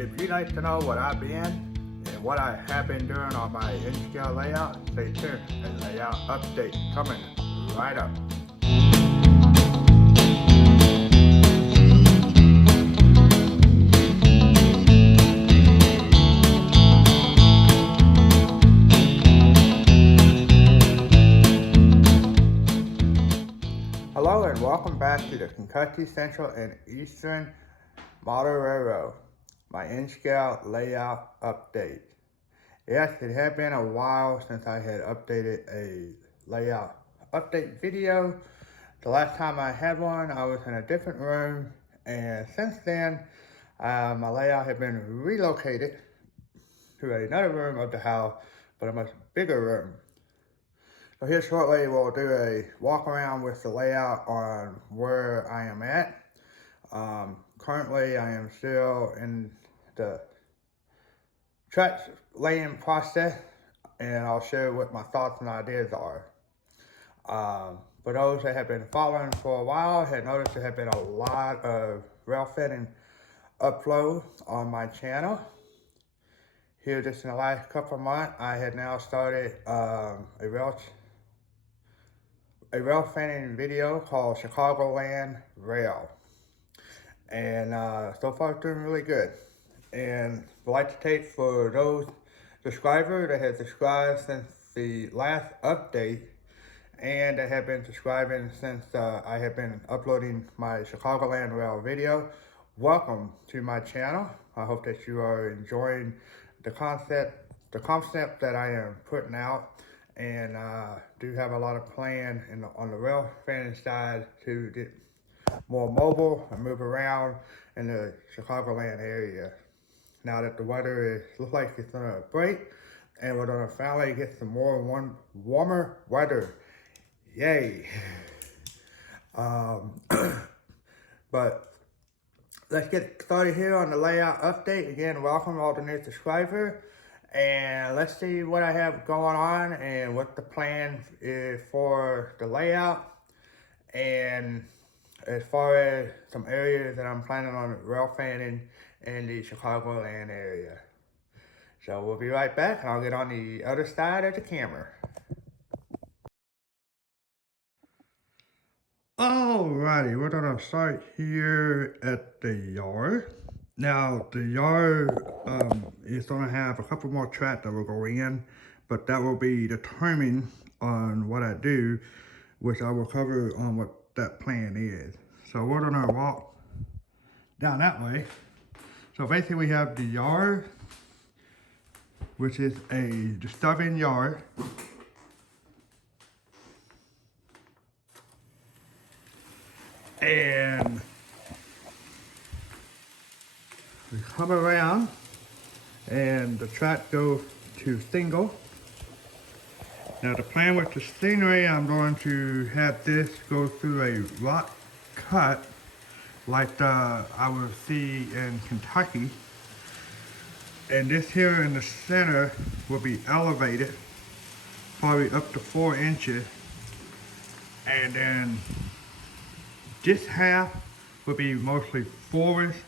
If you'd like to know what I've been and what I have been doing on my in-scale layout, stay tuned. A layout update coming right up. Hello and welcome back to the Kentucky Central and Eastern Model Railroad, my in-scale layout update. Yes, it had been a while since I had updated a layout update video. The last time I had one, I was in a different room, and since then, my layout had been relocated to another room of the house, but a much bigger room. So here shortly, we'll do a walk around with the layout on where I am at. Currently, I am still in the track laying process, and I'll share what my thoughts and ideas are. For those that have been following for a while, had noticed there have been a lot of railfanning uploads on my channel. Here, just in the last couple of months, I had now started a railfanning video called Chicagoland Rail. And so far it's doing really good. And I'd like to take for those subscribers that have subscribed since the last update and that have been subscribing since I have been uploading my Chicagoland Rail video. Welcome to my channel. I hope that you are enjoying the concept that I am putting out, and do have a lot of plan on the rail fanning side to get more mobile and move around in the Chicagoland area. Now that the weather looks like it's gonna break, and we're gonna finally get some more warmer weather. Yay! But let's get started here on the layout update. Again, welcome all the new subscribers. And let's see what I have going on and what the plan is for the layout. And as far as some areas that I'm planning on rail fanning in the Chicagoland area. So we'll be right back, and I'll get on the other side of the camera. Alrighty, we're gonna start here at the yard. Now, the yard is gonna have a couple more tracks that will go in, but that will be determined on what I do, which I will cover on what that plan is. So we're gonna walk down that way. So basically we have the yard, which is a disturbing yard. And we come around and the track goes to single. Now the plan with the scenery, I'm going to have this go through a rock cut like I will see in Kentucky. And this here in the center will be elevated probably up to 4 inches. And then this half will be mostly forest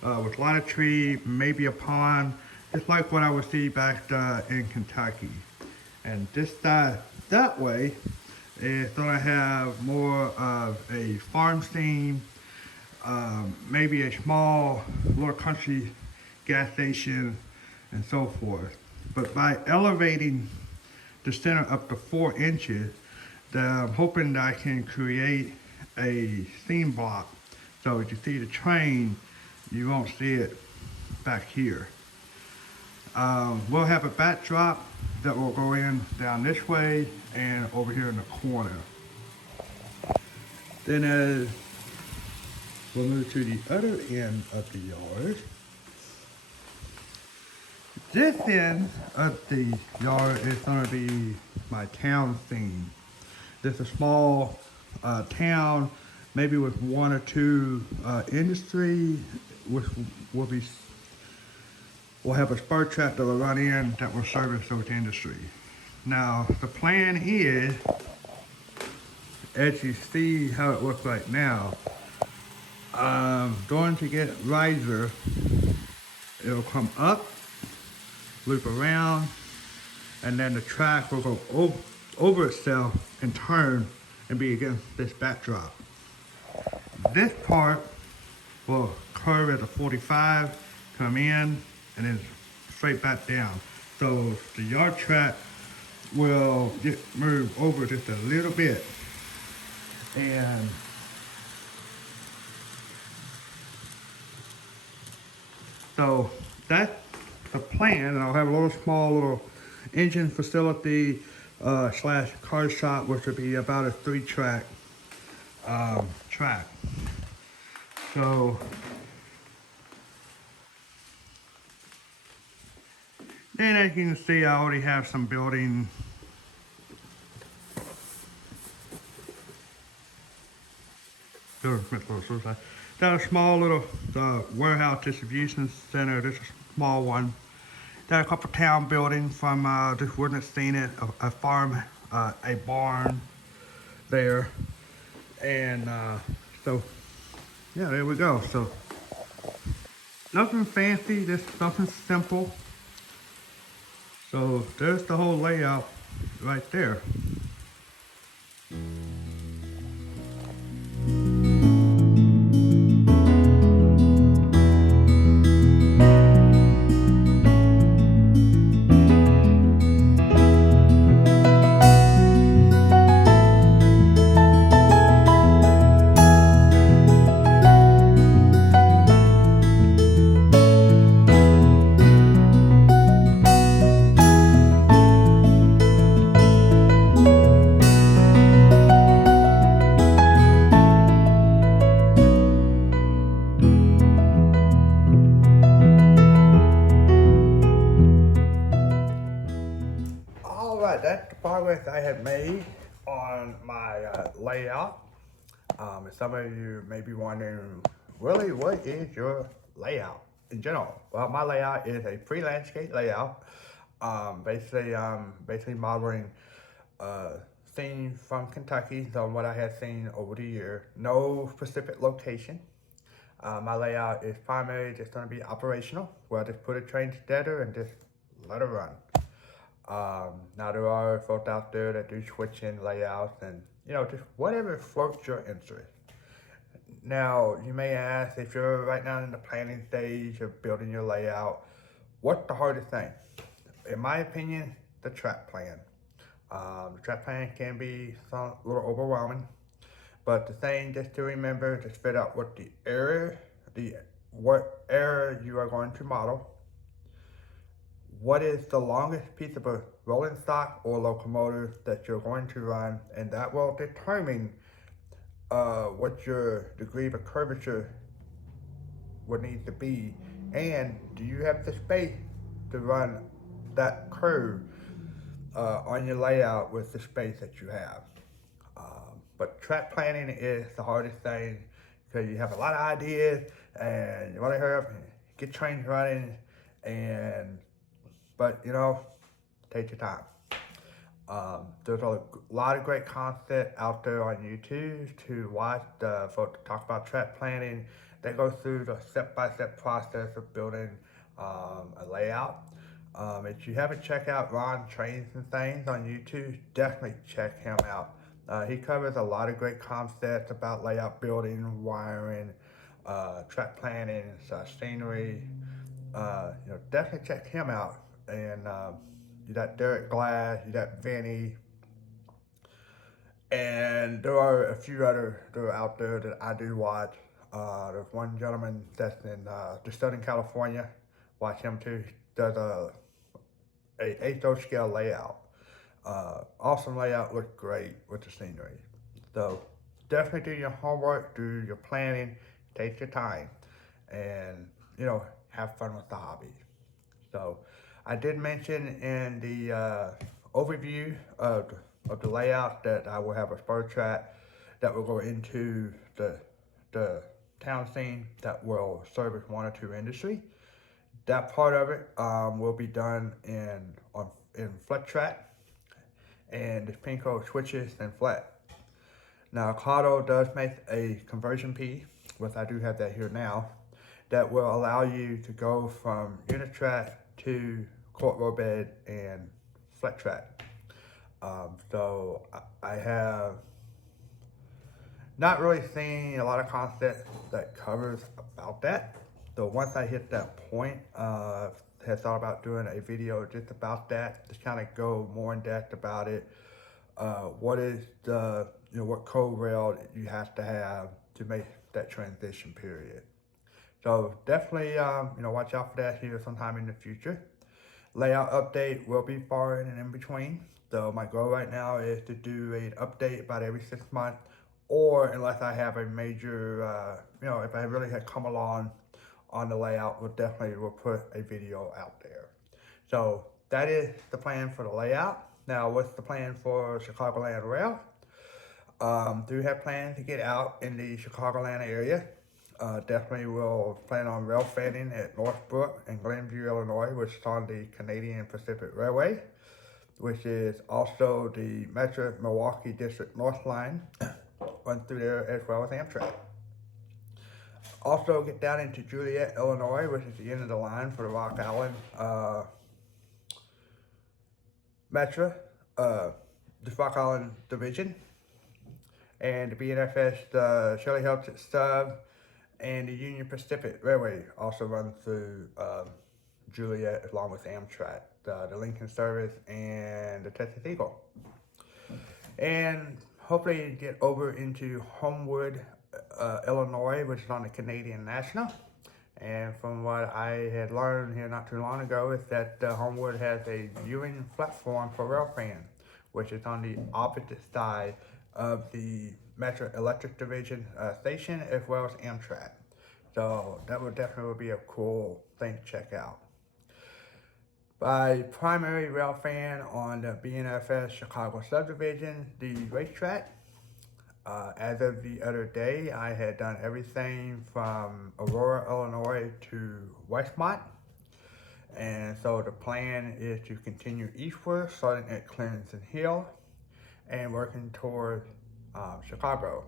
with a lot of trees, maybe a pond, just like what I would see back in Kentucky. And this side that way is gonna have more of a farm scene, maybe a small little country gas station and so forth. But by elevating the center up to 4 inches, I'm hoping that I can create a scene block. So if you see the train, you won't see it back here. We'll have a backdrop that will go in down this way and over here in the corner. Then as we'll move to the other end of the yard. This end of the yard is going to be my town scene. There's a small town, maybe with 1 or 2 industry, which will have a spur track that will run in that will service those industry. Now the plan is, as you see how it looks right now, I'm going to get riser it'll come up, loop around, and then the track will go over itself and turn and be against this backdrop. This part will curve at a 45, come in, and then straight back down. So the yard track will get moved over just a little bit. And so that's the plan. And I'll have a little small engine facility slash car shop, which would be about a 3-track track. So then, as you can see, I already have some building got a small little warehouse distribution center. This is a small one. Got a couple town buildings from just wouldn't have seen it. A farm, a barn there, and so yeah, there we go. So nothing fancy, just something simple. So there's the whole layout right there. That's the progress I have made on my layout. And some of you may be wondering, really, what is your layout in general? Well, my layout is a pre-landscape layout. Basically modeling scenes from Kentucky, so what I have seen over the year. No specific location. My layout is primarily just going to be operational, where I just put a train together and just let it run. Now there are folks out there that do switching layouts and, just whatever floats your interest. Now, you may ask, if you're right now in the planning stage of building your layout, what's the hardest thing? In my opinion, the track plan. The track plan can be a little overwhelming, but the thing just to remember, just figure out what area you are going to model. What is the longest piece of a rolling stock or locomotive that you're going to run, and that will determine what your degree of curvature would need to be, and do you have the space to run that curve on your layout with the space that you have. But track planning is the hardest thing, because you have a lot of ideas and you want to hurry up and get trains running, but take your time. There's a lot of great content out there on YouTube to watch folks talk about track planning. They go through the step-by-step process of building a layout. If you haven't checked out Ron Trains and Things on YouTube, definitely check him out. He covers a lot of great concepts about layout building, wiring, track planning, scenery. Definitely check him out. And you got Derek Glass, you got Vinny, and there are a few others that are out there that I do watch. There's one gentleman that's in just Southern California. Watch him too. He does a 8/0 scale layout. Awesome layout, looks great with the scenery. So definitely do your homework, do your planning, take your time, and have fun with the hobby. So I did mention in the overview of the layout that I will have a spur track that will go into the town scene that will service one or two industry. That part of it will be done in flat track, and the Pinko switches and flat. Now, Ocado does make a conversion P, which I do have that here now. that will allow you to go from unit track to court road bed and flat track. So I have not really seen a lot of content that covers about that. So once I hit that point, had thought about doing a video just about that, just kind of go more in depth about it. What is the, what code rail you have to have to make that transition period. So definitely, watch out for that here sometime in the future. Layout update will be far and in between. So my goal right now is to do an update about every 6 months, or unless I have a major, if I really had come along on the layout, we'll put a video out there. So that is the plan for the layout. Now, what's the plan for Chicagoland Rail? Do have plans to get out in the Chicagoland area. Definitely will plan on rail fanning at Northbrook and Glenview, Illinois, which is on the Canadian Pacific Railway, which is also the Metro Milwaukee District North Line, run through there as well as Amtrak. Also get down into Joliet, Illinois, which is the end of the line for the Rock Island Metro, the Rock Island Division, and the BNSF, the Shirley Hilton Sub, and the Union Pacific Railway also runs through Joliet along with Amtrak, the Lincoln Service, and the Texas Eagle. And hopefully get over into Homewood, Illinois, which is on the Canadian National. And from what I had learned here not too long ago is that Homewood has a viewing platform for railfan, which is on the opposite side of the Metro Electric Division station, as well as Amtrak. So that would definitely be a cool thing to check out. By primary railfan on the BNSF Chicago subdivision, the racetrack. As of the other day, I had done everything from Aurora, Illinois to Westmont. And so the plan is to continue eastward, starting at Clemson Hill and working toward Chicago.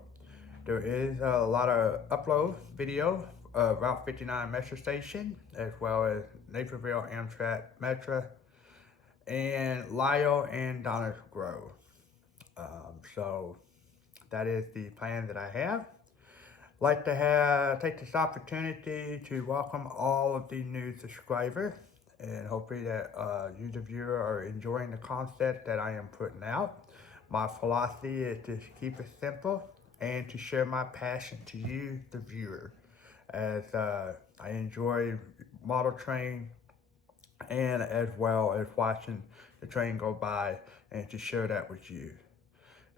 There is a lot of upload video of Route 59 Metro Station, as well as Naperville Amtrak Metro, and Lyle and Dollars Grove. So that is the plan that I have. Like to take this opportunity to welcome all of the new subscribers, and hopefully that you, the viewer, are enjoying the content that I am putting out. My philosophy is to keep it simple and to share my passion to you, the viewer, as I enjoy model train and as well as watching the train go by, and to share that with you.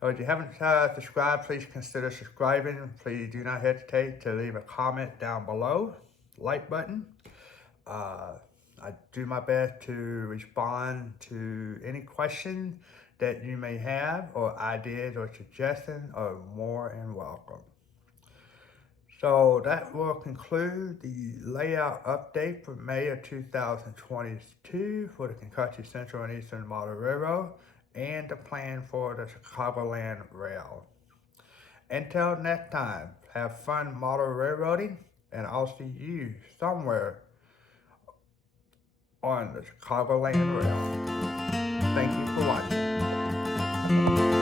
So if you haven't subscribed, please consider subscribing. Please do not hesitate to leave a comment down below, like button. I do my best to respond to any questions that you may have, or ideas or suggestions are more than welcome. So that will conclude the layout update for May of 2022 for the Kentucky Central and Eastern Model Railroad and the plan for the Chicagoland Rail. Until next time, have fun model railroading, and I'll see you somewhere on the Chicagoland Rail. Thank you for watching.